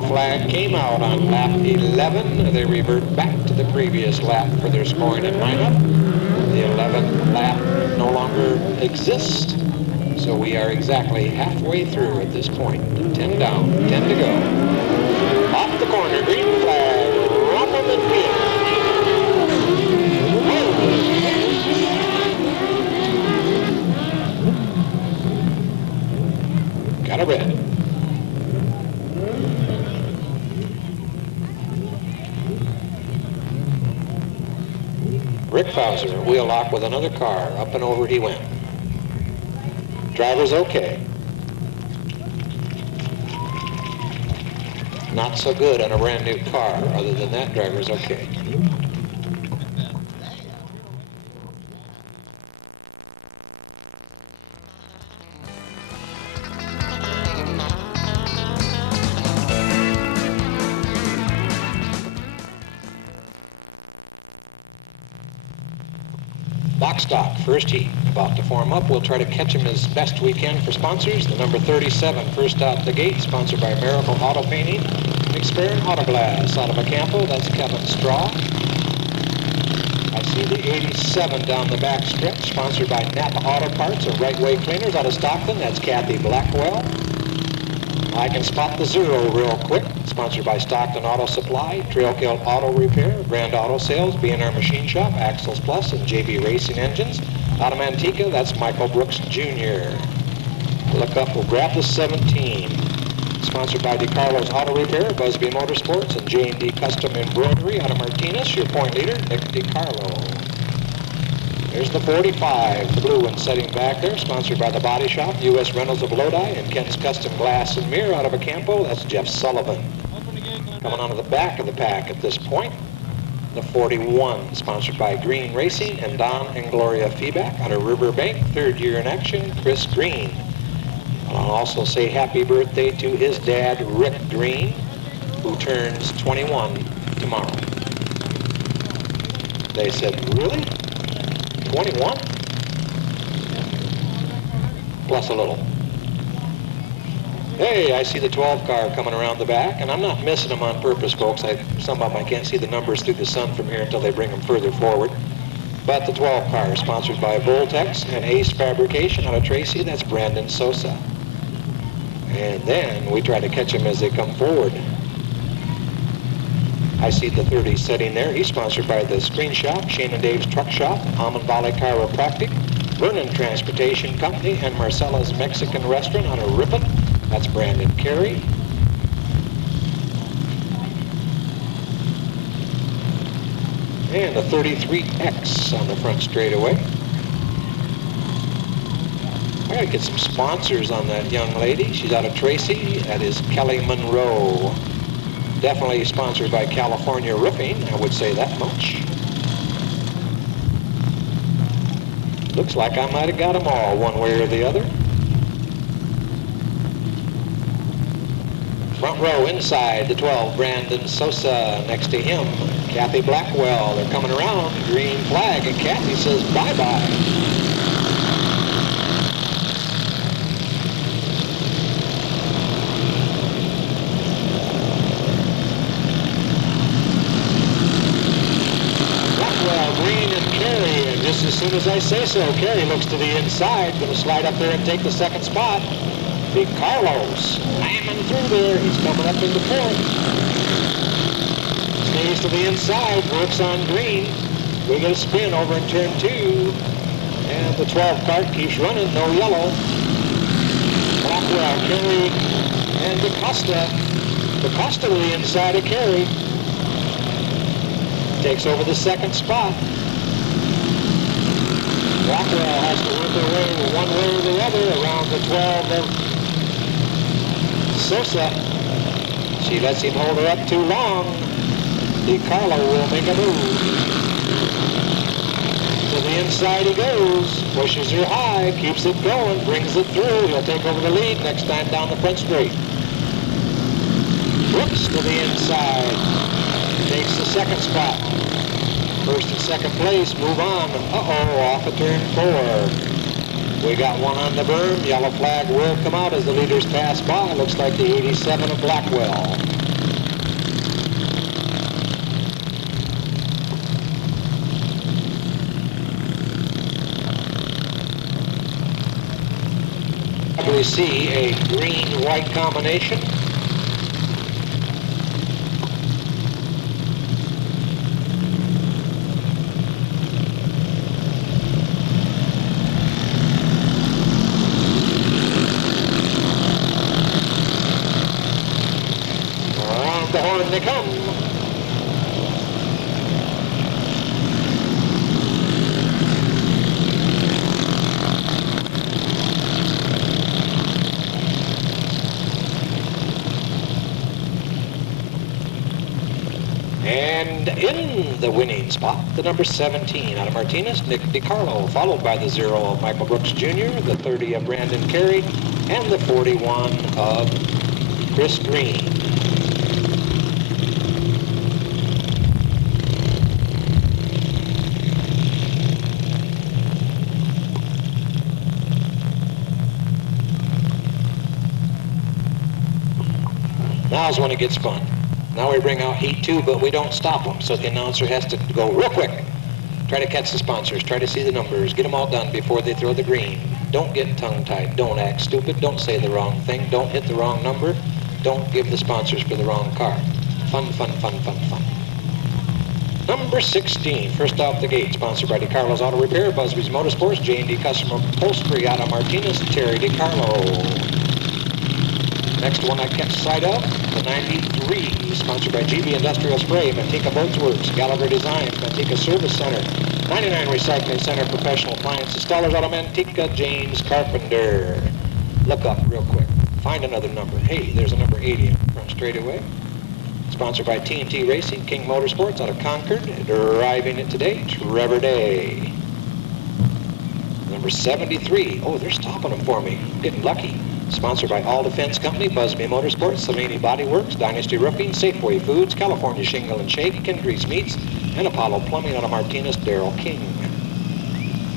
Yellow flag came out on lap 11. They revert back to the previous lap for their scoring and lineup. The 11th lap no longer exists, so we are exactly halfway through at this point. 10 down, 10 to go. Off the corner, green flag, rumble and pin. Got a red. Rick Fauser, wheel lock with another car. Up and over he went. Driver's okay. Not so good on a brand new car. Other than that, driver's okay. Box stock, first heat, about to form up. We'll try to catch him as best we can for sponsors. The number 37, first out the gate, sponsored by Miracle Auto Painting, Experiment Auto Glass out of Acampo. That's Kevin Straw. I see the 87 down the back stretch, sponsored by Napa Auto Parts or Right Way Cleaners out of Stockton. That's Kathy Blackwell. I can spot the 0 real quick, sponsored by Stockton Auto Supply, Trailkill Auto Repair, Grand Auto Sales, B&R Machine Shop, Axles Plus, and JB Racing Engines. Out of Manteca, that's Michael Brooks Jr. Look up, we'll grab the 17. Sponsored by DeCarlo's Auto Repair, Busby Motorsports, and J&D Custom Embroidery out of Martinez. Your point leader, Nick DeCarlo. There's the 45, the blue one setting back there, sponsored by the Body Shop, U.S. Reynolds of Lodi, and Ken's Custom Glass and Mirror out of Acampo. That's Jeff Sullivan. Coming onto the back of the pack at this point, the 41, sponsored by Green Racing and Don and Gloria Feeback out of Riverbank, third year in action, Chris Green. I'll also say happy birthday to his dad, Rick Green, who turns 21 tomorrow. They said, really? 21? Plus a little. Hey, I see the 12 car coming around the back, and I'm not missing them on purpose, folks. Some of them I can't see the numbers through the sun from here until they bring them further forward. But the 12 car is sponsored by Voltex and Ace Fabrication out of Tracy. That's Brandon Sosa. And then we try to catch them as they come forward. I see the 30 setting there. He's sponsored by the Screen Shop, Shane and Dave's Truck Shop, Almond Valley Chiropractic, Vernon Transportation Company, and Marcella's Mexican Restaurant out of Ripon. That's Brandon Carey. And the 33X on the front straightaway. I gotta get some sponsors on that young lady. She's out of Tracy. That is Kelly Monroe. Definitely sponsored by California Roofing, I would say that much. Looks like I might have got them all one way or the other. Front row inside, the 12, Brandon Sosa. Next to him, Kathy Blackwell. They're coming around, green flag, and Kathy says bye-bye. As soon as I say so, Carey looks to the inside, going to slide up there and take the second spot. Big Carlos slamming through there. He's coming up into fourth. Stays to the inside, works on green. We get a spin over in turn 2. And the 12 cart keeps running, no yellow. Blackwell, Carey, and DaCosta. DaCosta to the inside of Carey. Takes over the second spot. Blackwell has to work her way one way or the other around the 12 of Sosa. She lets him hold her up too long. DeCarlo will make a move. To the inside he goes, pushes her high, keeps it going, brings it through. He'll take over the lead next time down the front straight. Brooks to the inside, takes the second spot. First and second place, move on. Uh-oh, off of turn 4. We got one on the berm. Yellow flag will come out as the leaders pass by. Looks like the 87 of Blackwell. We see a green-white combination. Around the horn they come. And in the winning spot, the number 17 out of Martinez, Nick DiCarlo, followed by the 0 of Michael Brooks Jr., the 30 of Brandon Carey, and the 41 of Chris Green. Now's when it gets fun. Now we bring out heat 2, but we don't stop them, so the announcer has to go real quick. Try to catch the sponsors, try to see the numbers, get them all done before they throw the green. Don't get tongue-tied, don't act stupid, don't say the wrong thing, don't hit the wrong number, don't give the sponsors for the wrong car. Fun, fun, fun, fun, fun. Number 16, first off the gate, sponsored by DiCarlo's Auto Repair, Busby's Motorsports, J&D Customer Upholstery out of Martinez, Terry DiCarlo. Next one I catch sight of, the 93, sponsored by GB Industrial Spray, Manteca Boats Works, Gallagher Designs, Manteca Service Center, 99 Recycling Center, Professional Appliance Installers out of Manteca, James Carpenter. Look up real quick. Find another number. Hey, there's a number 80 in front straightaway. Sponsored by TNT Racing, King Motorsports out of Concord, driving it today, Trevor Day. Number 73. Oh, they're stopping them for me. I'm getting lucky. Sponsored by All Defense Company, Busby Motorsports, Salini Body Works, Dynasty Roofing, Safeway Foods, California Shingle and Shake, Kindre's Meats, and Apollo Plumbing out of Martinez, Darrell King.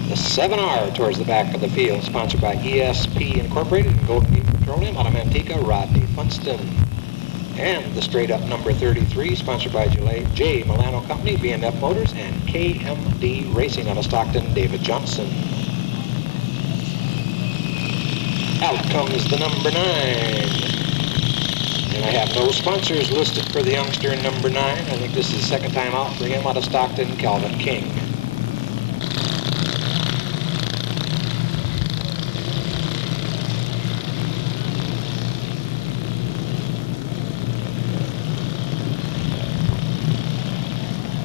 The 7R towards the back of the field, sponsored by ESP Incorporated and Golden Gate Petroleum out of Manteca, Rodney Funston. And the straight up number 33, sponsored by J. Milano Company, B&F Motors, and KMD Racing out of Stockton, David Johnson. Out comes the number 9. And I have no sponsors listed for the youngster in number 9. I think this is the second time out for him out of Stockton, Calvin King.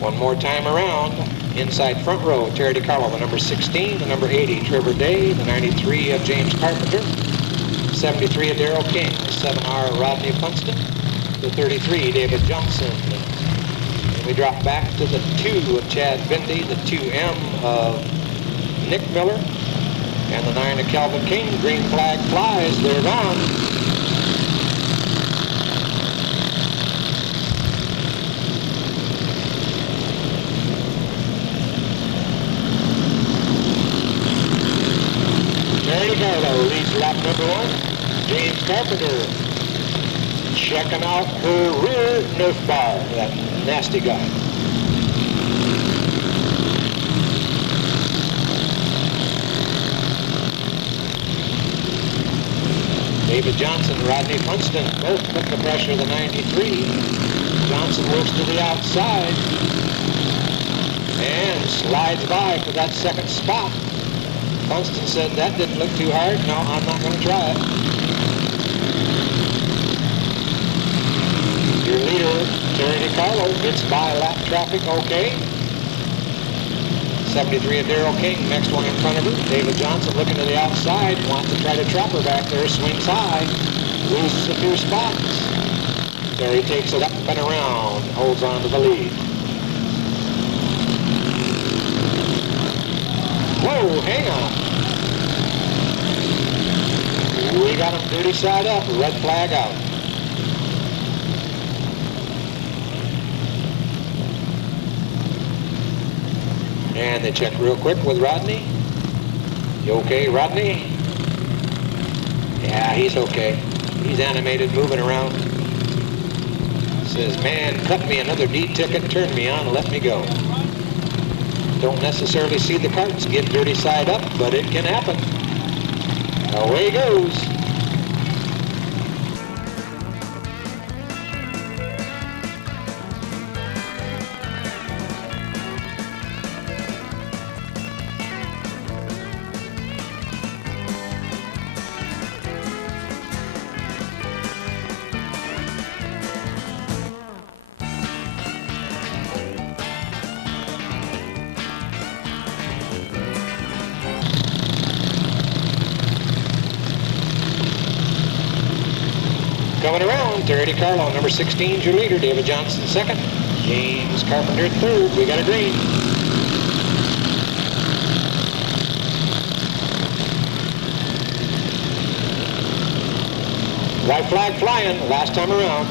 One more time around. Inside front row, Terry DiCarlo, the number 16, the number 80, Trevor Day, the 93 of James Carpenter, 73 of Darrell King, the 7R Rodney Funston, the 33 David Johnson. And we drop back to the 2 of Chad Bindy, the 2M of Nick Miller, and the 9 of Calvin King. Green flag flies, they're gone. Terry DiCarlo leads lap number 1. James Carpenter checking out her rear Nerf bar, that nasty guy. David Johnson, Rodney Funston, both put the pressure of the 93. Johnson works to the outside and slides by for that second spot. Funston said that didn't look too hard. No, I'm not going to try it. Your leader, Terry DiCarlo, gets by lap traffic okay. 73 of Darrell King, next one in front of her. David Johnson looking to the outside, wants to try to trap her back there, swings high, loses a few spots. Terry takes it up and around, holds on to the lead. Whoa, hang on. We got him dirty side up, red flag out. And they check real quick with Rodney. You okay, Rodney? Yeah, he's okay. He's animated, moving around. Says, man, cut me another D ticket, turn me on, and let me go. Don't necessarily see the carts get dirty side up, but it can happen. Away he goes. Coming around, Terry DiCarlo, number 16's your leader. David Johnson second. James Carpenter third. We got a green. White flag flying last time around.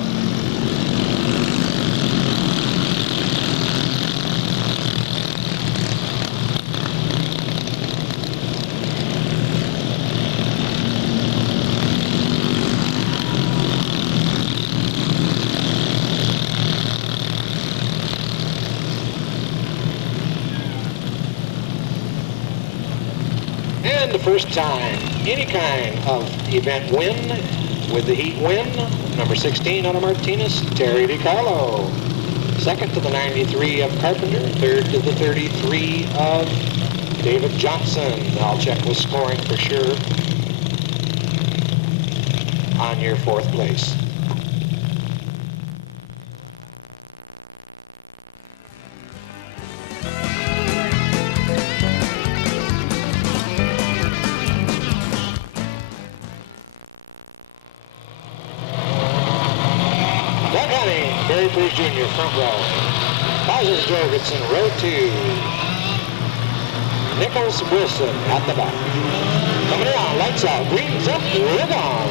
And the first time, any kind of event win with the heat win, number 16 on a Martinez, Terry DiCarlo. Second to the 93 of Carpenter, third to the 33 of David Johnson. I'll check with scoring for sure on your fourth place. Barry Bruce Jr., front row. Bowser Jorgensen, row 2. Nichols Wilson at the back. Coming around, lights out, greens up, we're gone.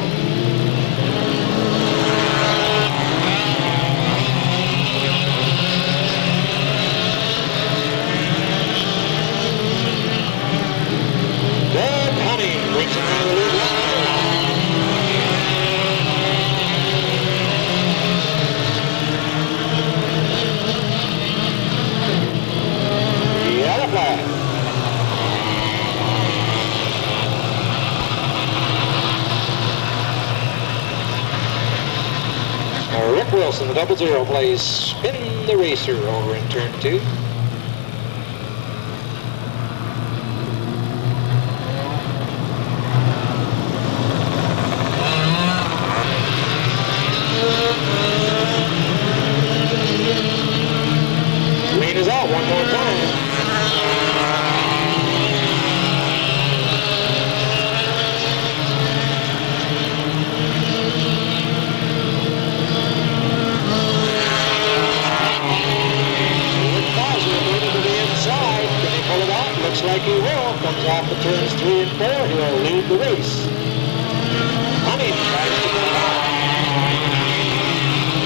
Doug Honey brings him down the lead line. Rick Wilson, the 00 plays Spin the Racer over in turn 2. Green is out one more time. Looks like he will. Comes off the turns 3 and 4. He'll lead the race. Honey tries to go back.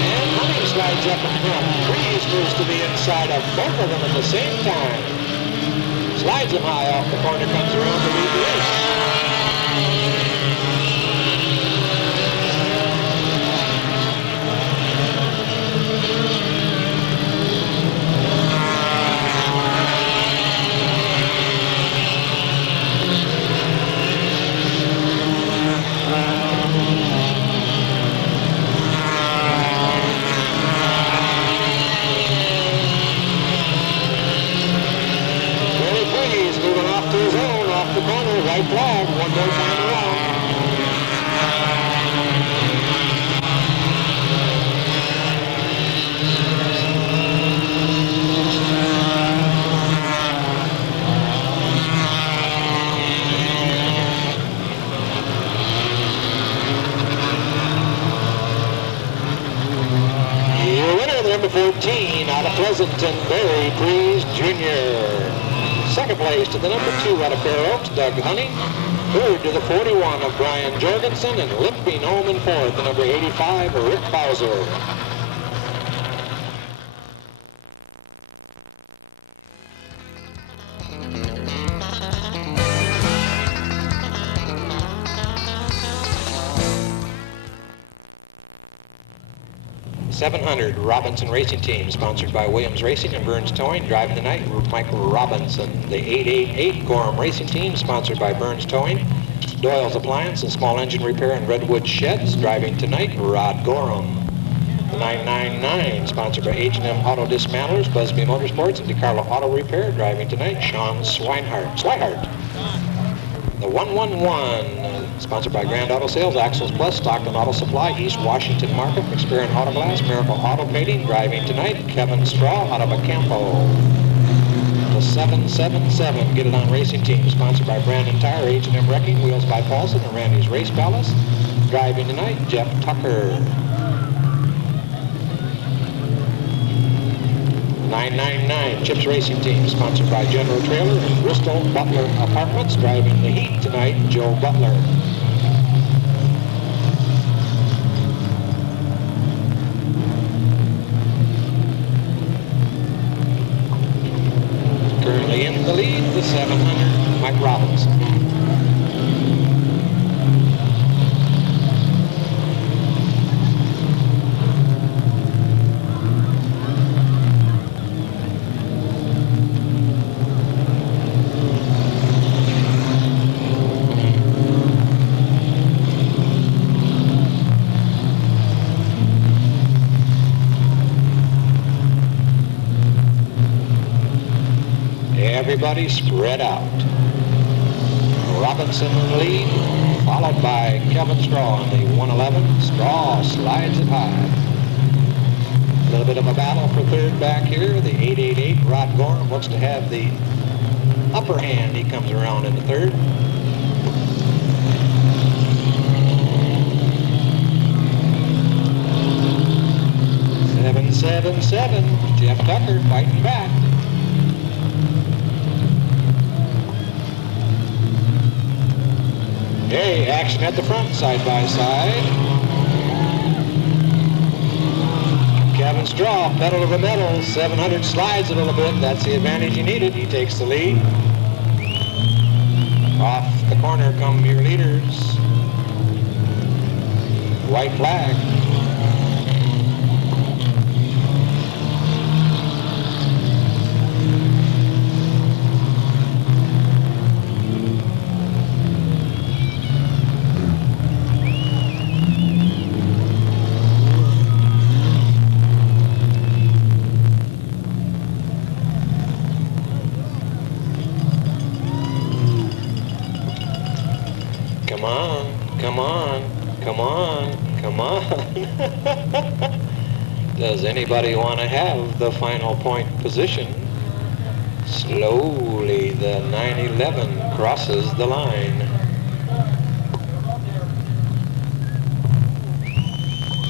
And Honey slides up in front. Freeze moves to the inside of both of them at the same time. Slides him high off the corner, comes around to lead the race. White flag, one more time around. Your winner, the number 14, out of Pleasanton, Barry Breeze Jr. Second place to the number 2 out of Fair Oaks, Doug Honey. Third to the 41 of Brian Jorgensen, and limping home in fourth, the number 85, Rick Bowser. $700 Robinson Racing Team, sponsored by Williams Racing and Burns Towing. Driving tonight, Michael Robinson. The 888 Gorham Racing Team, sponsored by Burns Towing. Doyle's Appliance and Small Engine Repair in Redwood Sheds. Driving tonight, Rod Gorham. The 999, sponsored by H&M Auto Dismantlers, Busby Motorsports, and DeCarlo Auto Repair. Driving tonight, Sean Swihart. The 111, sponsored by Grand Auto Sales, Axles Plus, Stockton Auto Supply, East Washington Market, McSperrin Auto Glass, Miracle Auto Painting. Driving tonight, Kevin Straw out of Acampo. The 777, Get It On Racing Team, sponsored by Brandon Tire, H&M Wrecking, Wheels by Paulson, and Randy's Race Palace. Driving tonight, Jeff Tucker. 999, Chips Racing Team, sponsored by General Trailer and Bristol Butler Apartments. Driving the heat tonight, Joe Butler. Currently in the lead, the 700, Mike Robinson. Everybody spread out. Robinson in the lead, followed by Kevin Straw in the 111. Straw slides it high. A little bit of a battle for third back here. The 888, Rod Gorham, looks to have the upper hand. He comes around in the third. Seven, Jeff Tucker fighting back. Hey, action at the front, side by side. Kevin Straw, pedal to the metal, 700 slides a little bit. That's the advantage he needed. He takes the lead. Off the corner come your leaders. White flag. Come on. Does anybody want to have the final point position? Slowly, the 911 crosses the line.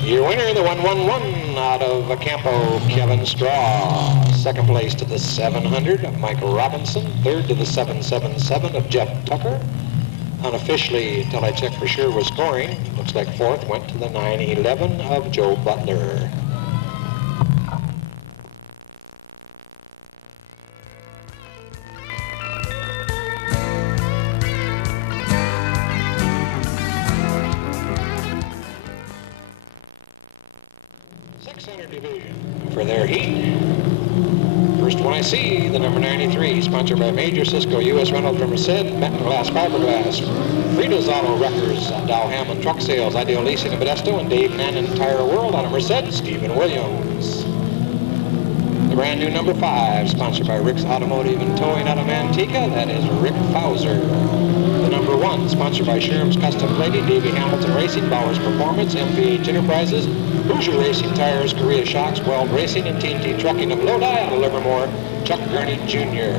Your winner, the 111 out of Acampo, Kevin Straw. Second place to the 700 of Michael Robinson. Third to the 777 of Jeff Tucker. Unofficially, until I checked for sure, was scoring. Looks like fourth went to the 911 of Joe Butler. Division for their heat. First one I see, the number 93, sponsored by Major Cisco, U.S. Reynolds from Merced, Metaglass, Fiberglass, Frida's Auto Wreckers, Dow Hammond Truck Sales, Ideal Leasing in Modesto, and Dave Nannon Tire World out of Merced, Stephen Williams. The brand new number 5, sponsored by Rick's Automotive and Towing out of Manteca, that is Rick Fauser. The number 1, sponsored by Sherm's Custom Plating, Davey Hamilton Racing, Bowers Performance, MPH Enterprises, Hoosier Racing Tires, Korea Shocks, Weld Racing, and TNT Trucking of Lodi out of Livermore, Chuck Gurney Jr.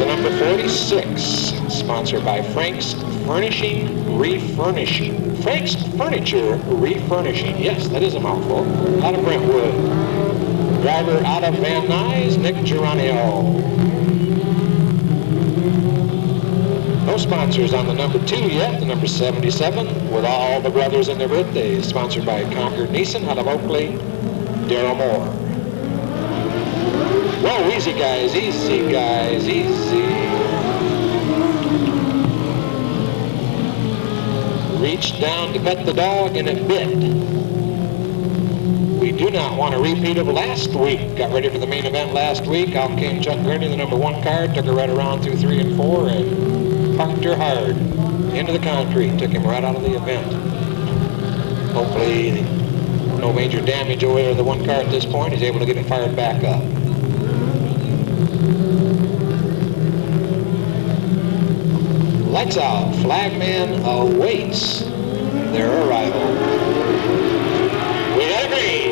The number 46, sponsored by Frank's Furnishing Refurnishing. Frank's Furniture Refurnishing. Yes, that is a mouthful. Out of Brentwood. Driver out of Van Nuys, Nick Geronio. No sponsors on the number 2 yet, the number 77, with all the brothers and their birthdays, sponsored by Concord Neeson out of Oakley, Darrell Moore. Whoa, easy guys, easy guys, easy. Reached down to pet the dog and it bit. We do not want a repeat of last week. Got ready for the main event last week. Out came Chuck Gurney, the number 1 car, took her right around through 3 and 4 and parked her hard into the concrete. Took him right out of the event. Hopefully no major damage over the 1 car at this point. He's able to get it fired back up. Lights out. Flagman awaits their arrival. We got a green.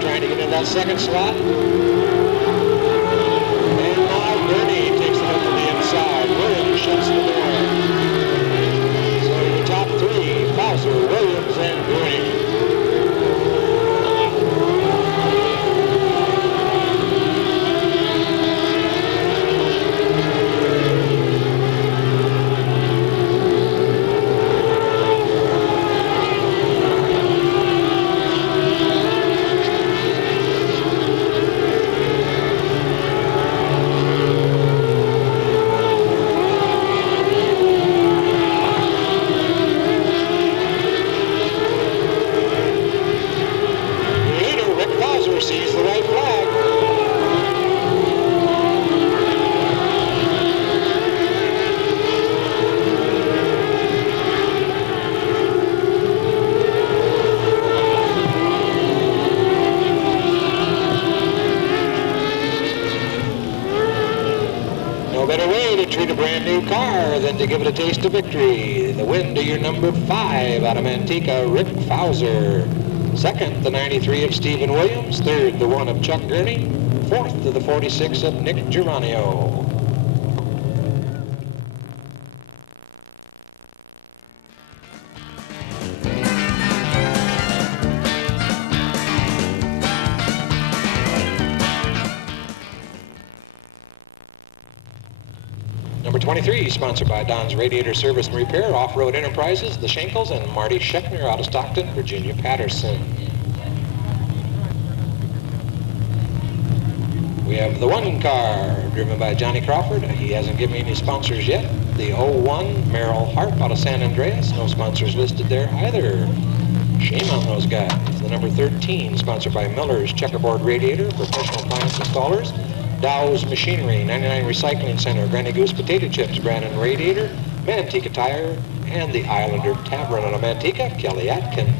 Trying to get in that second slot. And now Gurney takes it up to the inside. Williams shuts the door. So the top 3, Fowler, Williams, and Gurney. Sees the white flag. No better way to treat a brand new car than to give it a taste of victory. The win to your number 5 out of Manteca, Rick Fowler. Second, the 93 of Stephen Williams. Third, the 1 of Chuck Gurney. Fourth, to the 46 of Nick Geronio. Number 23, sponsored by Don's Radiator Service and Repair, Off-Road Enterprises, the Schenkels, and Marty Schechner out of Stockton, Virginia Patterson. We have the 1 car, driven by Johnny Crawford. He hasn't given me any sponsors yet. The 01, Merrill Harp out of San Andreas. No sponsors listed there either. Shame on those guys. The number 13, sponsored by Miller's Checkerboard Radiator, Professional Appliance Installers. Dow's Machinery, 99 Recycling Center, Granny Goose Potato Chips, Brandon Radiator, Manteca Tire, and the Islander Tavern out of Manteca, Kelly Atkins.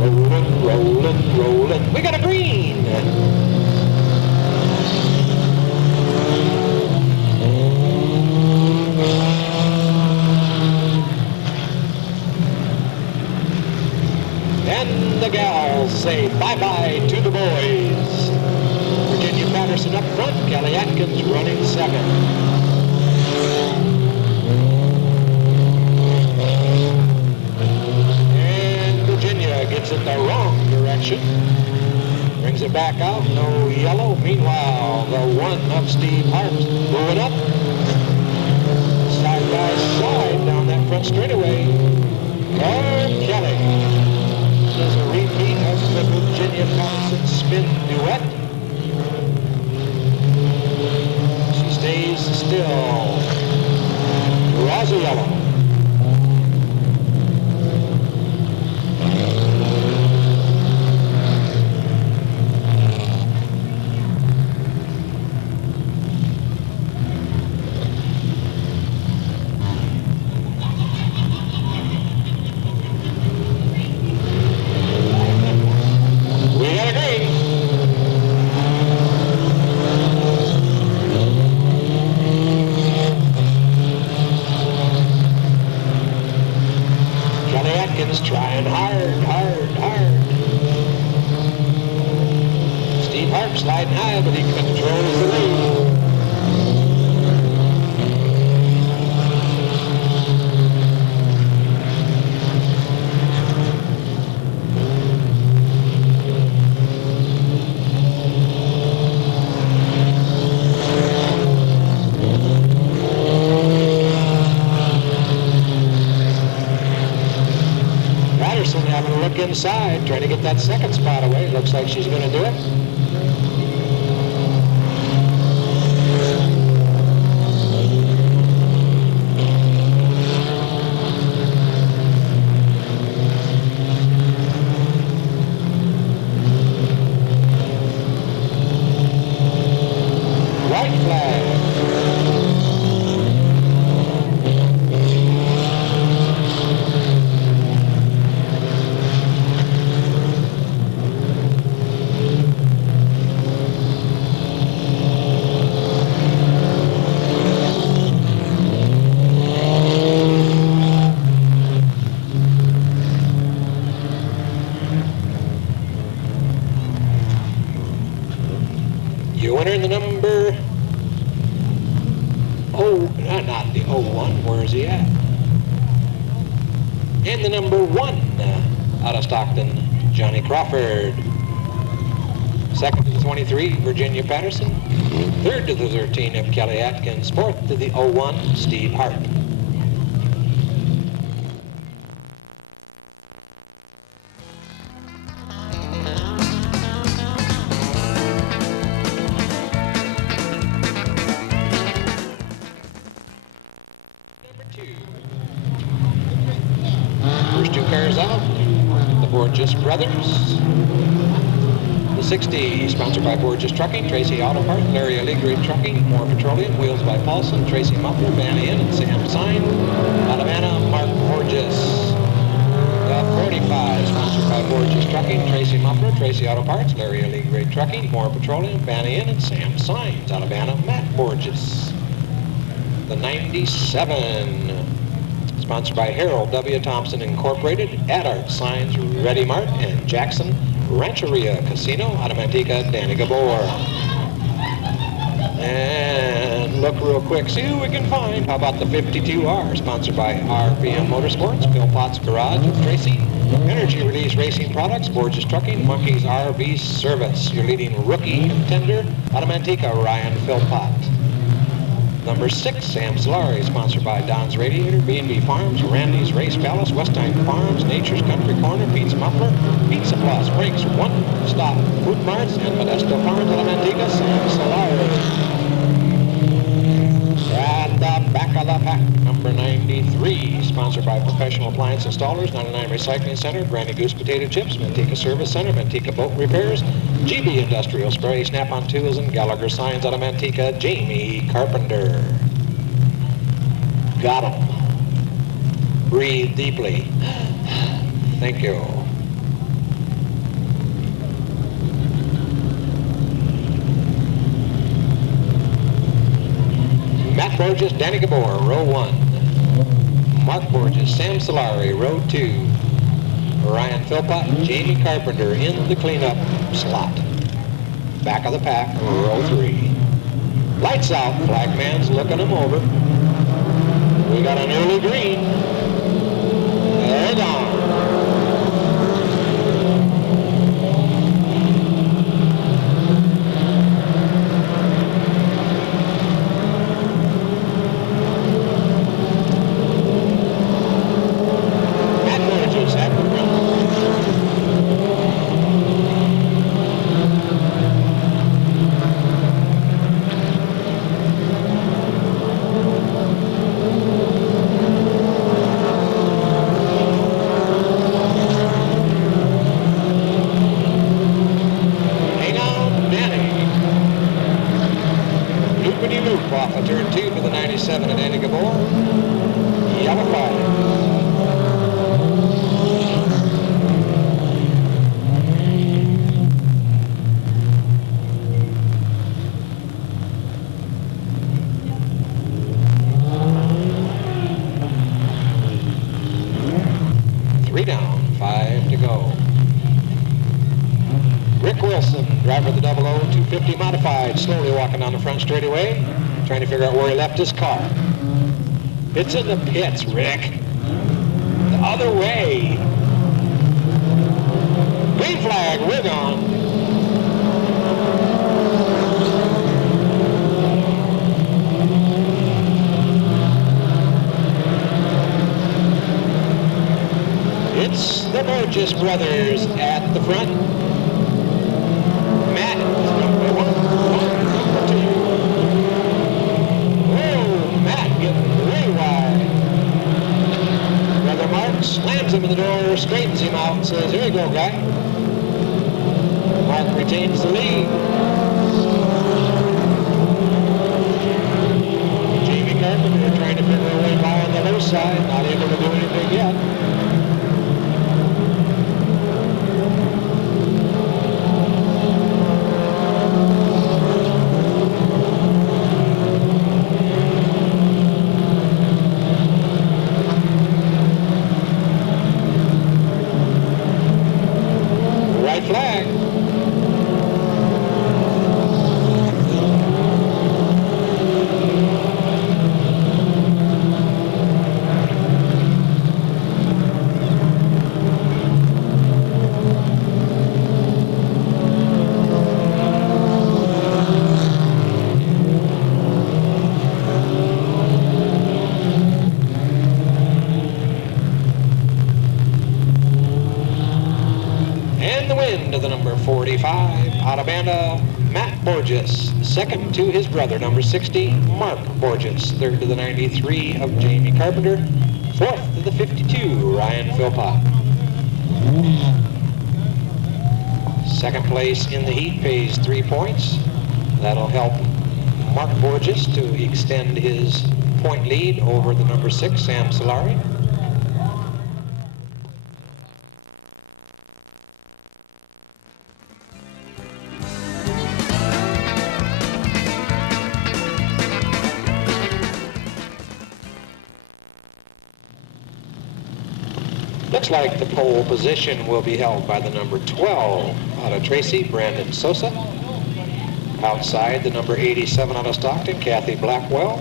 Rolling, rolling, rolling. We got a green. And the gals say bye-bye to the boys. Virginia Patterson up front, Kelly Atkins running 2nd. And Virginia gets it the wrong direction. Brings it back out, no yellow. Meanwhile, the 1 of Steve Harps moving up. Side by side down that front straightaway. Oh, Kelly. Does a repeat of the Virginia Patterson spin duet. She stays still. Draws a yellow. Trying hard. sliding high, but he controls the lead. Having a look inside, trying to get that second spot away. Looks like she's going to do it. White flag. Your winner in the number, not the 01, where is he at? And the number 1 out of Stockton, Johnny Crawford. Second to the 23, Virginia Patterson. Third to the 13 of Kelly Atkins. Fourth to the 01, Steve Hart. First two cars out, the Borges brothers. The 60, sponsored by Borges Trucking, Tracy Auto Parts, Larry Allegri Trucking, More Petroleum, Wheels by Paulson, Tracy Muffler, Van Inn, and Sam Sign. Out of Anna, Mark Borges. The 45, sponsored by Borges Trucking, Tracy Muffler, Tracy Auto Parts, Larry Allegri Trucking, More Petroleum, Van Inn, and Sam Signs. Out of Anna, Matt Borges. The 97, sponsored by Harold W. Thompson Incorporated, AdArt Signs, Ready Mart, and Jackson Rancheria Casino, out of Manteca, Danny Gabor. And look real quick, see who we can find. How about the 52R, sponsored by RPM Motorsports, Bill Potts Garage with Tracy, Energy Release Racing Products, Borges Trucking, Monkeys RV Service. Your leading rookie contender, out of Manteca, Ryan Philpott. Number 6, Sam Solari, sponsored by Don's Radiator, B&B Farms, Randy's Race Palace, Westine Farms, Nature's Country Corner, Pete's Muffler, Pizza Plus, Brinks, One Stop Food Marts, and Modesto Farms, La Manteca, Sam Solari. And the back of the pack, number 93, sponsored by Professional Appliance Installers, 99 Recycling Center, Granny Goose Potato Chips, Manteca Service Center, Manteca Boat Repairs, GB Industrial Spray, Snap-on Tools, and Gallagher Signs, out of Manteca, Jamie Carpenter. Got him. Breathe deeply. Thank you. Matt Borges, Danny Gabor, row 1. Mark Borges, Sam Solari, row 2. Ryan Philpott, Jamie Carpenter in the cleanup slot. Back of the pack, row 3. Lights out, flagman's looking them over. We got an early green. They're gone. Off of turn 2 for the 97 at Andy Gabor. Yellow flag. 3 down, 5 to go. Rick Wilson, driver of the 00 250. 50 modified, slowly walking down the front straightaway, trying to figure out where he left his car. It's in the pits, Rick. The other way. Green flag, we're gone. It's the Burgess brothers at the front. Matt is number one, number two. Oh, Matt getting way wide. Brother Mark slams him in the door, straightens him out, and says, here you go, guy. Mark retains the lead. Jamie Carpenter trying to figure a way by on the low side, not able to do anything yet. Flag. And the win to the number 45, out of Banda, Matt Borges. Second to his brother, number 60, Mark Borges. Third to the 93 of Jamie Carpenter. Fourth to the 52, Ryan Philpott. Second place in the heat pays 3 points. That'll help Mark Borges to extend his point lead over the number 6, Sam Solari. Looks like the pole position will be held by the number 12 out of Tracy, Brandon Sosa. Outside, the number 87 out of Stockton, Kathy Blackwell.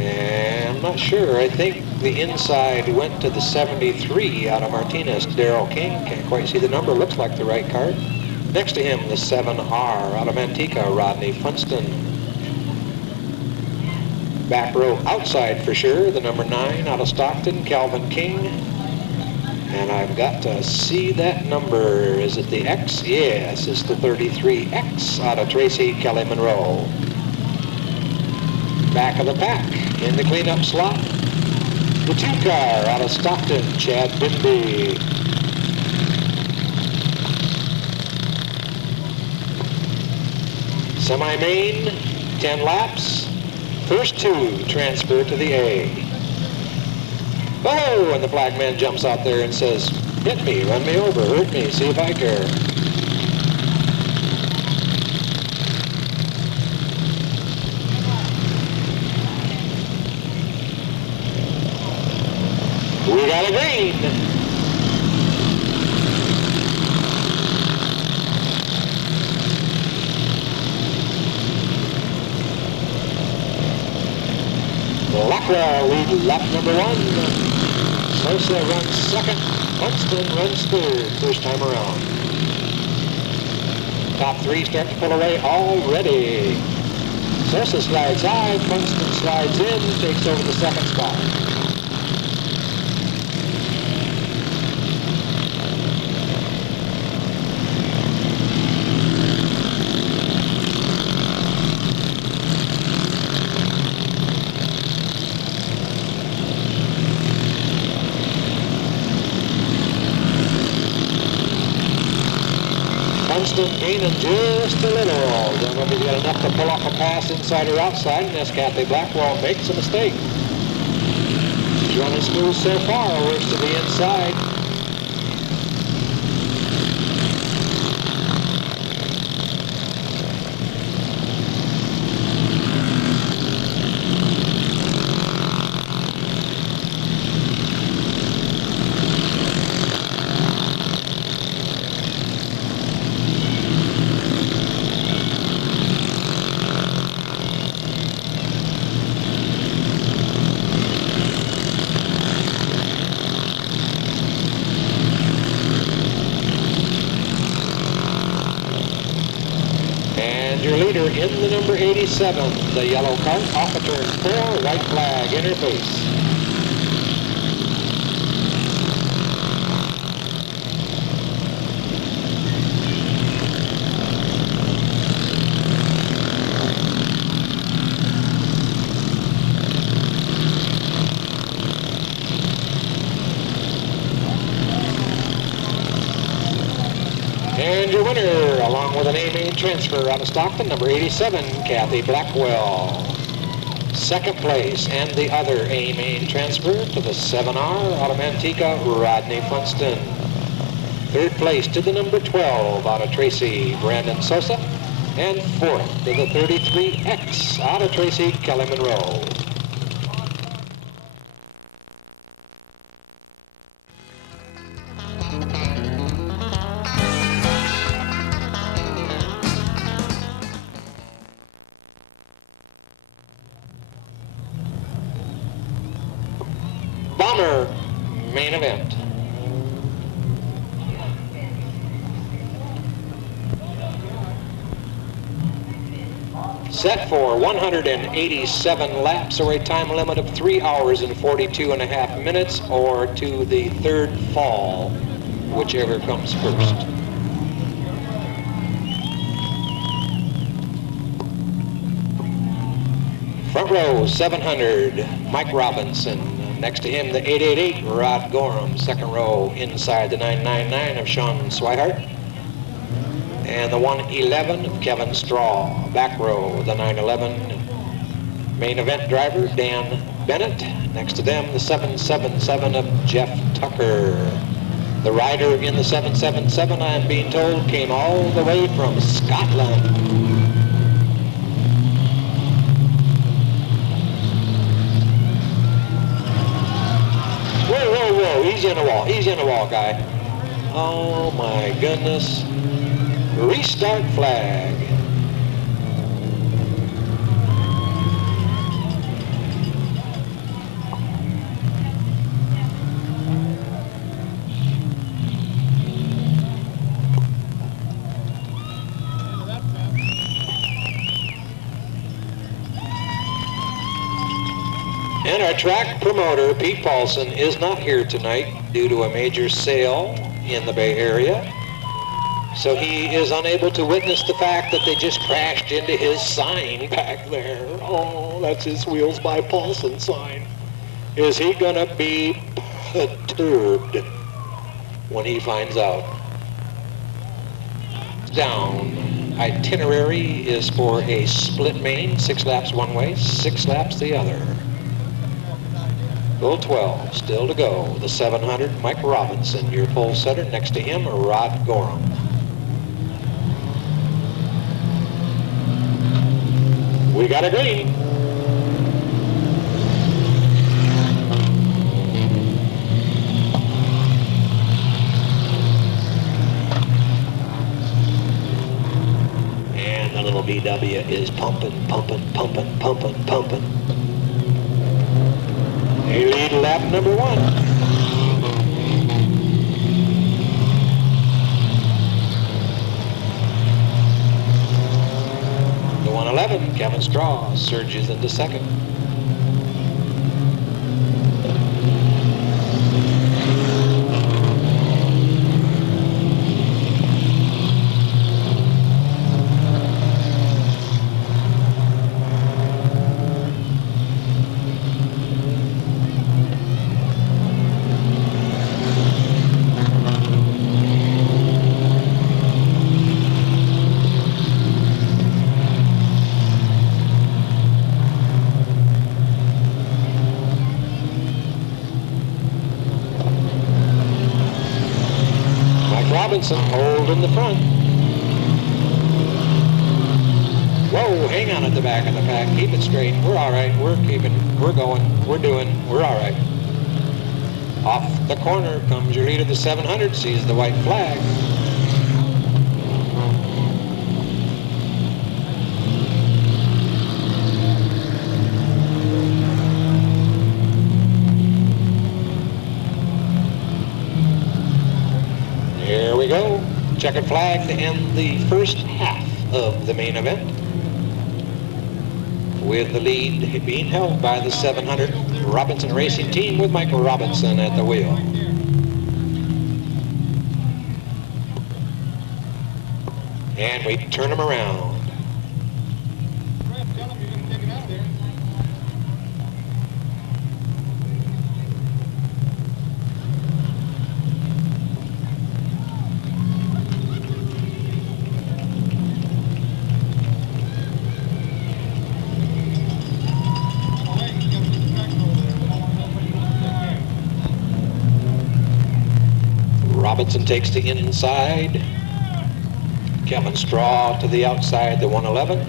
And I'm not sure, I think the inside went to the 73 out of Martinez, Darrell King. Can't quite see the number, looks like the right card. Next to him, the 7R out of Manteca, Rodney Funston. Back row outside for sure, the number 9 out of Stockton, Calvin King. And I've got to see that number. Is it the X? Yes, it's the 33X out of Tracy, Kelly Monroe. Back of the pack in the cleanup slot, the 2 car out of Stockton, Chad Bimby. Semi-main, 10 laps. First 2 transfer to the A. Oh, and the flag man jumps out there and says, hit me, run me over, hurt me, see if I care. We got a green. Blackwell lead lap number 1. Sosa runs second. Funston runs third, first time around. Top 3 start to pull away already. Sosa slides high, Funston slides in, takes over the second spot. Funston gaining just a little. Don't know if he's got enough to pull off a pass inside or outside, and as Kathy Blackwell makes a mistake. He's running smooth so far, works to the inside. And your leader in the number 87, the yellow cart, off of turn 4, white flag, interface. And your winner, along with an A-main transfer out of Stockton, number 87, Kathy Blackwell. Second place, and the other A-main transfer to the 7R out of Manteca, Rodney Funston. Third place to the number 12 out of Tracy, Brandon Sosa. And fourth to the 33X out of Tracy, Kelly Monroe. Bomber main event. Set for 187 laps, or a time limit of 3 hours and 42.5 minutes, or to the third fall, whichever comes first. Front row, 700, Mike Robinson. Next to him, the 888, Rod Gorham. Second row, inside the 999 of Sean Swihart. And the 111 of Kevin Straw. Back row, the 911, main event driver, Dan Bennett. Next to them, the 777 of Jeff Tucker. The rider in the 777, I'm being told, came all the way from Scotland. Whoa, he's in the wall, guy. Oh my goodness. Restart flag. And our track promoter, Pete Paulson, is not here tonight due to a major sale in the Bay Area. So he is unable to witness the fact that they just crashed into his sign back there. Oh, that's his Wheels by Paulson sign. Is he gonna be perturbed when he finds out? Down. Itinerary is for a split main, 6 laps one way, 6 laps the other. Goal 12, still to go. The 700, Mike Robinson, your pole setter. Next to him, Rod Gorham. We got a green. And the little VW is pumping. They lead lap number 1. The 111, Kevin Straw, surges into second. Robinson holding the front. Whoa, hang on at the back of the pack. Keep it straight. We're all right. We're going. We're all right. Off the corner comes your leader, the 700, sees the white flag. Here we go. Checkered flag to end the first half. of the main event, with the lead being held by the 700 Robinson Racing Team with Michael Robinson at the wheel. And we turn them around. Robinson takes the inside. Kevin Straw to the outside, the 111.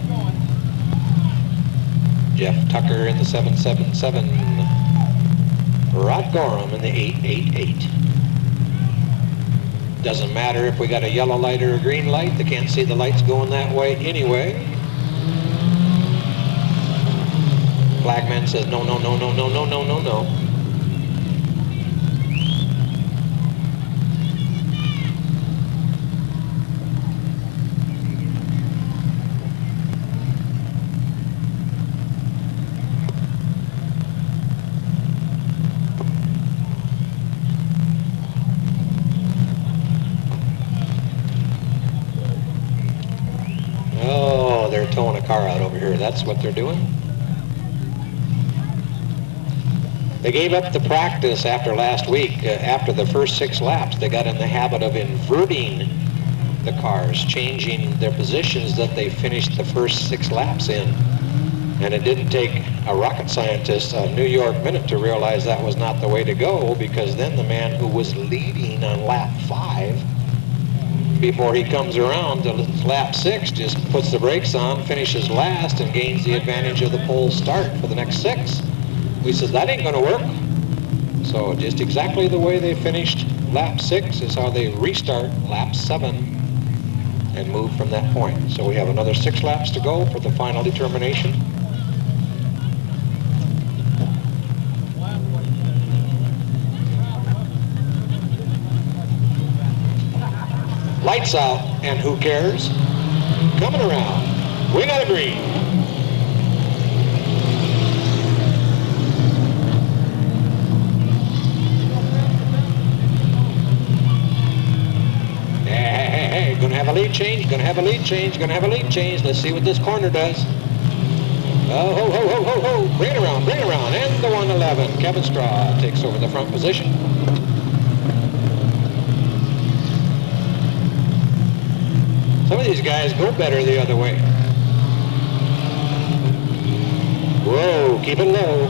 Jeff Tucker in the 777. Rod Gorham in the 888. Doesn't matter if we got a yellow light or a green light. They can't see the lights going that way anyway. Flagman says no, no, no, no, no, no, no, no, no. Oh, they're towing a car out over here. That's what they're doing. They gave up the practice after last week. After the first 6 laps, they got in the habit of inverting the cars, changing their positions that they finished the first 6 laps in. And it didn't take a rocket scientist a New York minute to realize that was not the way to go, because then the man who was leading on lap 5, before he comes around to lap 6, just puts the brakes on, finishes last, and gains the advantage of the pole start for the next 6. We said, that ain't gonna work. So just exactly the way they finished lap 6 is how they restart lap 7 and move from that point. So we have another 6 laps to go for the final determination. Lights out, and who cares? Coming around, we got a green. Hey, gonna have a lead change, gonna have a lead change, gonna have a lead change. Let's see what this corner does. Oh, ho, ho, ho, ho, ho, bring it around, and the 111. Kevin Straw takes over the front position. Some of these guys go better the other way. Whoa, keep it low.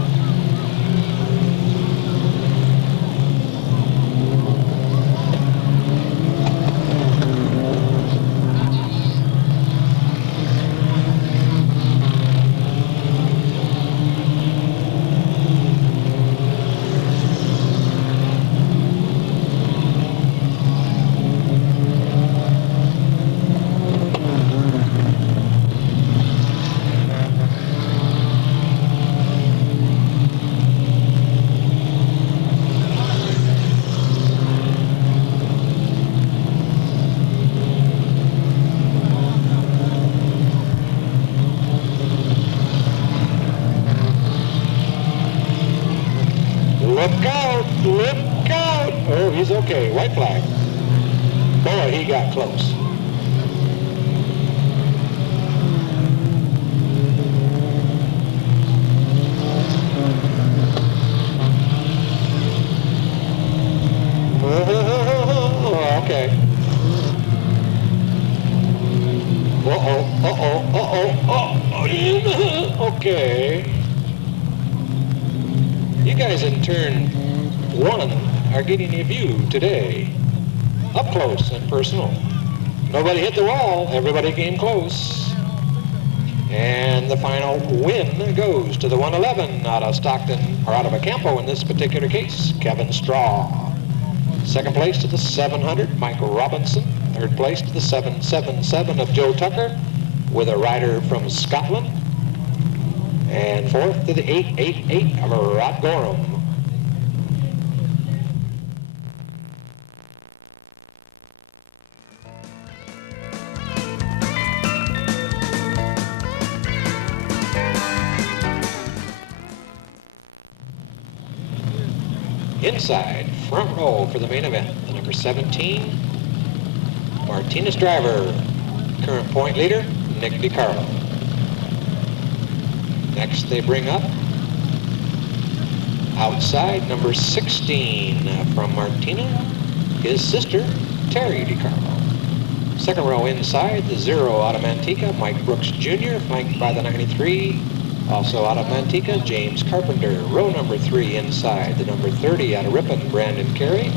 Look out. Oh, he's okay. White flag. Boy, he got close. Okay. Okay. You guys in turn 1 are getting a view today, up close and personal. Nobody hit the wall, everybody came close. And the final win goes to the 111 out of Stockton, or out of Acampo in this particular case, Kevin Straw. Second place to the 700, Michael Robinson. Third place to the 777 of Joe Tucker, with a rider from Scotland. And fourth to the 888 of Rod Gorham. Inside, front row for the main event, the number 17, Martinez driver. Current point leader, Nick DiCarlo. Next they bring up outside, number 16 from Martina, his sister, Terry DiCarlo. Second row inside, the 0 out of Manteca, Mike Brooks Jr., flanked by the 93. Also out of Manteca, James Carpenter. Row number 3 inside, the number 30 out of Ripon, Brandon Carey.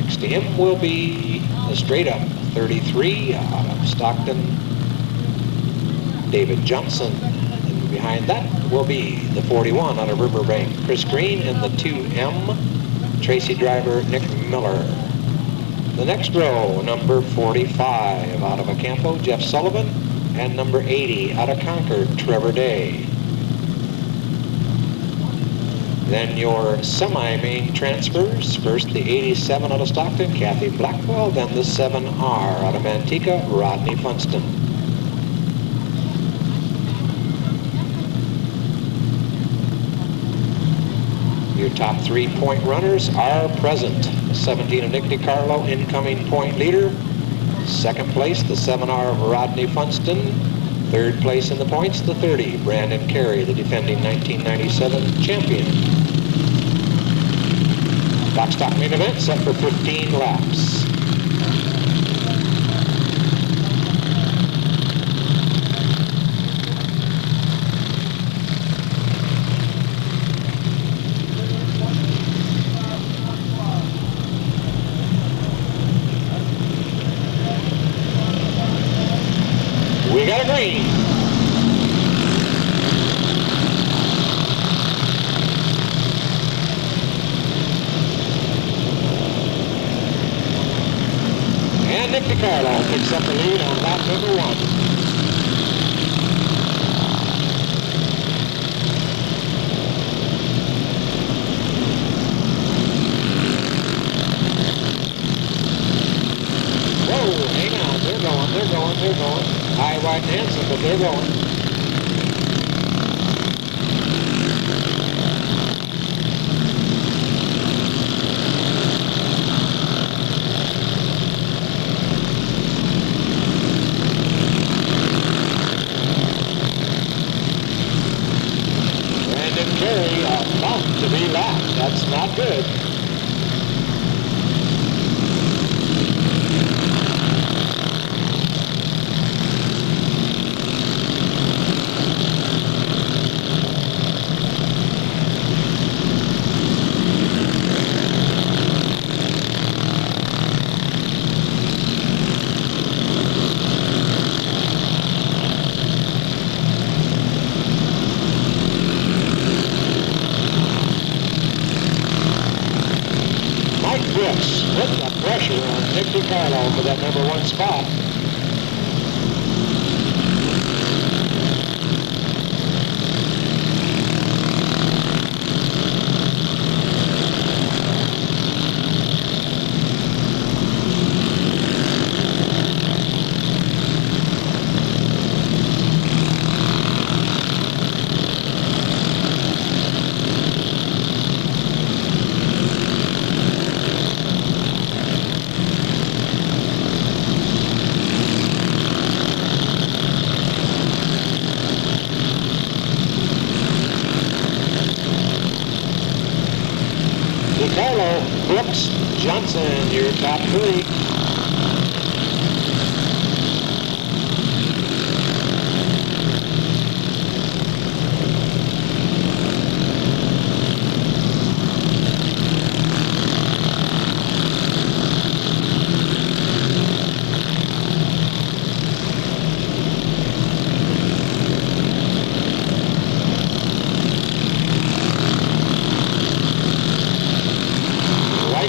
Next to him will be the straight up 33 out of Stockton, David Johnson. And behind that will be the 41 out of Riverbank, Chris Green, and the 2M, Tracy driver, Nick Miller. The next row, number 45 out of Acampo, Jeff Sullivan, and number 80 out of Concord, Trevor Day. Then your semi-main transfers. First the 87 out of Stockton, Kathy Blackwell, then the 7R out of Manteca, Rodney Funston. Your top 3 point runners are present. 17 of Nick DiCarlo, incoming point leader. Second place, the 7R of Rodney Funston. Third place in the points, the 30, Brandon Carey, the defending 1997 champion. Box stock main event set for 15 laps. We got a green. And Nick DiCarlo picks up the lead on lap number 1. Whoa, hang on, they're going. High, wide, and handsome, but they're going. Brandon Carey about to be lapped. That's not good. Brooks putting the pressure on Nick DiCarlo for that number 1 spot. DiCarlo, Brooks, Johnson, your top 3.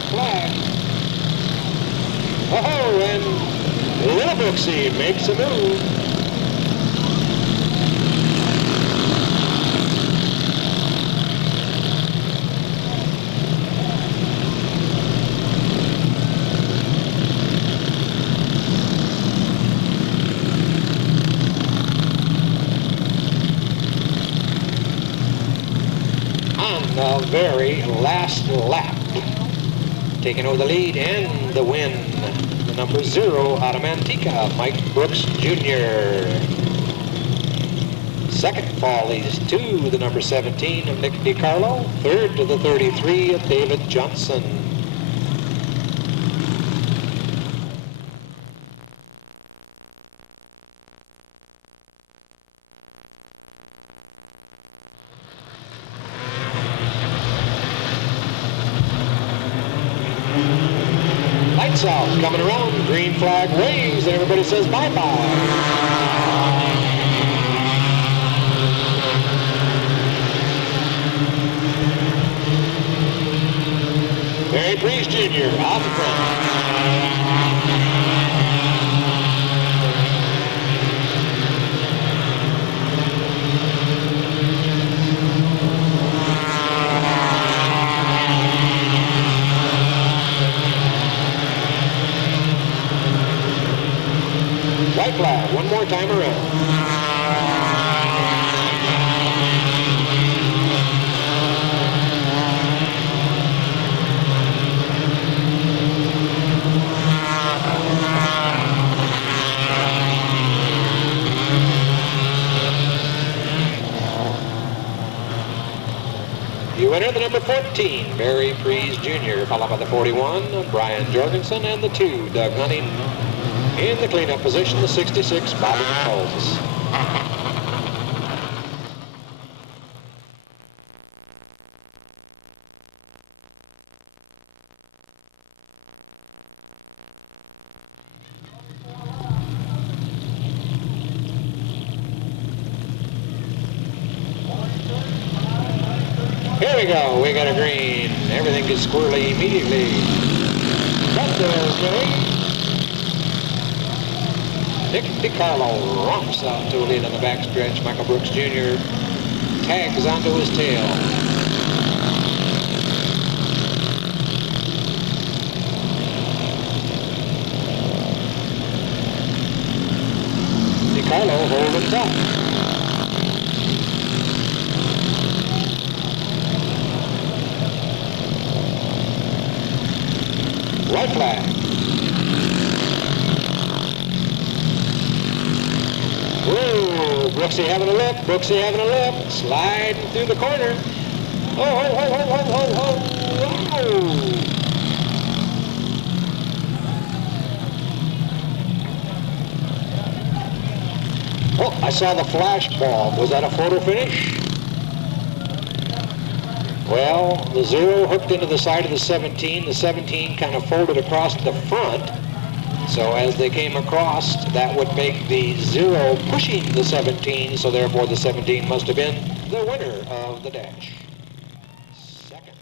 Flag. Oh, and Little Brooksy makes a move. on the very last lap. Taking over the lead and the win, the number 0 out of Manteca, Mike Brooks Jr. Second fall is to the number 17 of Nick DiCarlo. Third to the 33 of David Johnson. Lights out, coming around, green flag waves, and everybody says bye-bye. Barry Priest Jr. out in front. White flag, one more time around. You enter the number 14, Barry Priest Jr., followed by the 41, Brian Jorgensen, and the 2, Doug Hunting. In the cleanup position, the 66, Bobby Moses. Here we go, we got a green. Everything gets squirrely immediately. Right there, Jimmy. Nick DiCarlo romps out to a lead on the backstretch. Michael Brooks Jr. tags onto his tail. DiCarlo holding top. White flag. Whoa, Brooksy having a look, Brooksy having a look, sliding through the corner. Oh. Oh, I saw the flash bulb. Was that a photo finish? Well, the 0 hooked into the side of the 17. The 17 kind of folded across the front. So as they came across, that would make the 0 pushing the 17. So therefore, the 17 must have been the winner of the dash. Second.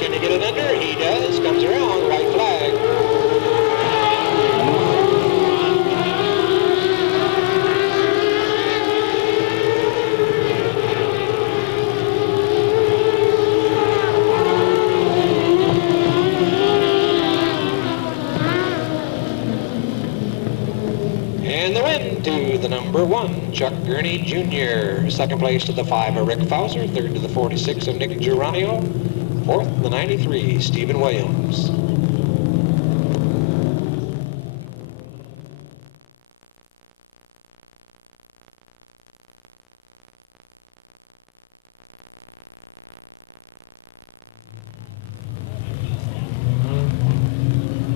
Can he get it under? He does. Comes around. White flag. And the win to the number 1, Chuck Gurney Jr. Second place to the 5 of Rick Fauser. Third to the 46 of Nick Geronimo. Fourth, the 93, Stephen Williams.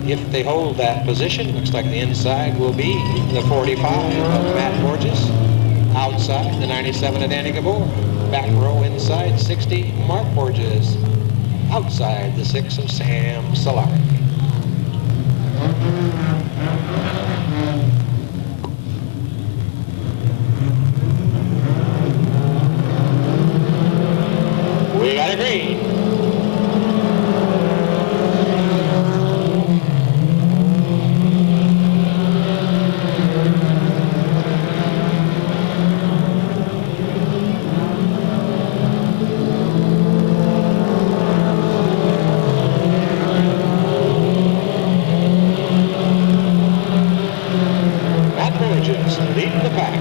If they hold that position, looks like the inside will be the 45 of Matt Borges. Outside, the 97 of Danny Gabor. Back row inside 60, Mark Borges. Outside the 6 of Sam Solari. We got a green. Leading the pack.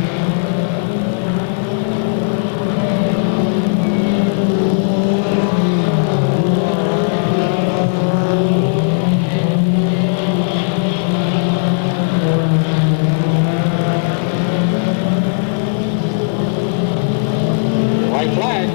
White flag.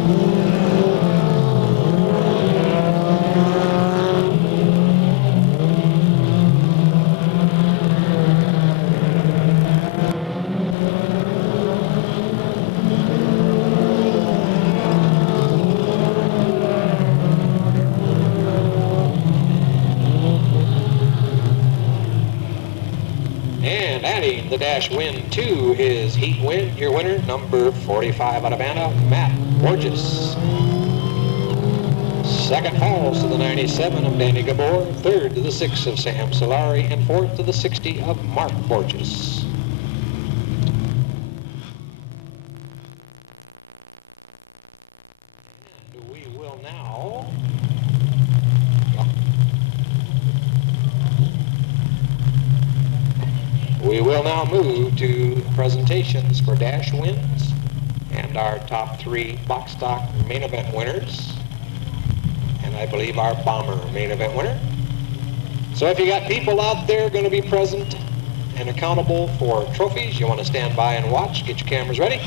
And adding the dash win to his heat win, your winner, number 45 out of Anna, Matt Borges. Second falls to the 97 of Danny Gabor, third to the 6 of Sam Solari, and fourth to the 60 of Mark Borges. And we will now move to presentations for dash wins and our top 3 box stock main event winners, and I believe our bomber main event winner. So if you got people out there going to be present and accountable for trophies, you want to stand by and watch, get your cameras ready.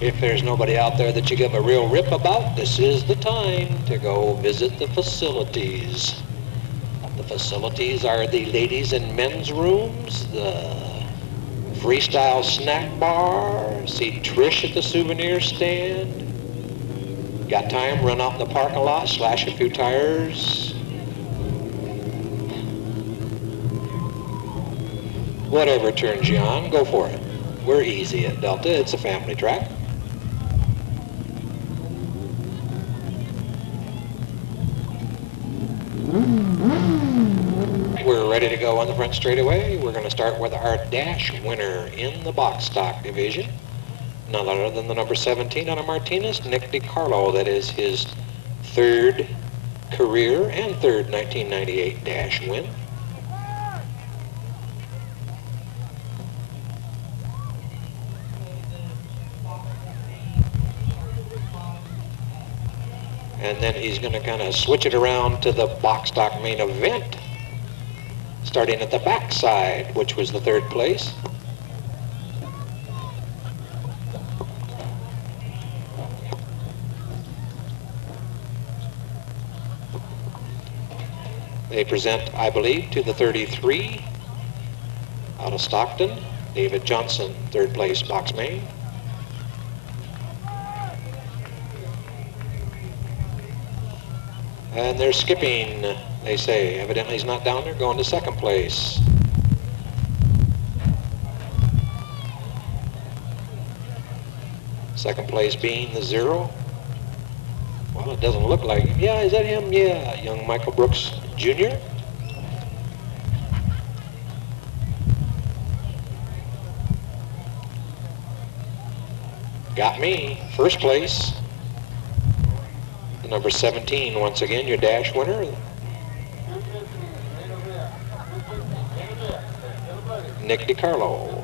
If there's nobody out there that you give a real rip about, this is the time to go visit the facilities. The facilities are the ladies and men's rooms, the freestyle snack bar, see Trish at the souvenir stand. Got time, run out in the parking lot, slash a few tires. Whatever turns you on, go for it. We're easy at Delta, it's a family track. We're ready to go on the front straightaway. We're going to start with our dash winner in the box stock division. None other than the number 17 on a Martinez, Nick DiCarlo. That is his third career and third 1998 dash win. And then he's going to kind of switch it around to the box stock main event, starting at the back side, which was the third place. They present, I believe, to the 33 out of Stockton, David Johnson, third place box main. And they're skipping, they say. Evidently he's not down there, going to second place. Second place being the 0. Well, it doesn't look like him. Yeah, is that him? Yeah, young Michael Brooks Jr. Got me, first place. Number 17, once again, your dash winner. Nick DiCarlo.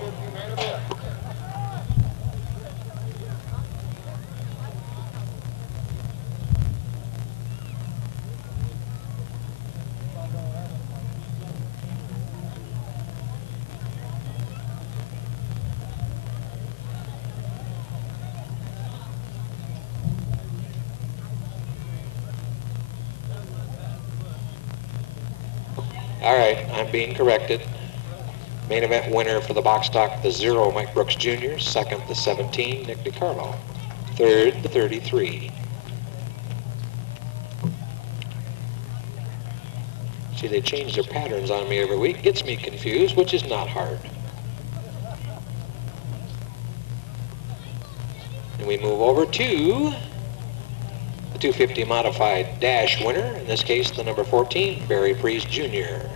All right, I'm being corrected. Main event winner for the box stock, the 0, Mike Brooks Jr. Second, the 17, Nick DiCarlo. Third, the 33. See, they change their patterns on me every week. Gets me confused, which is not hard. And we move over to the 250 modified dash winner, in this case the number 14, Barry Priest Jr.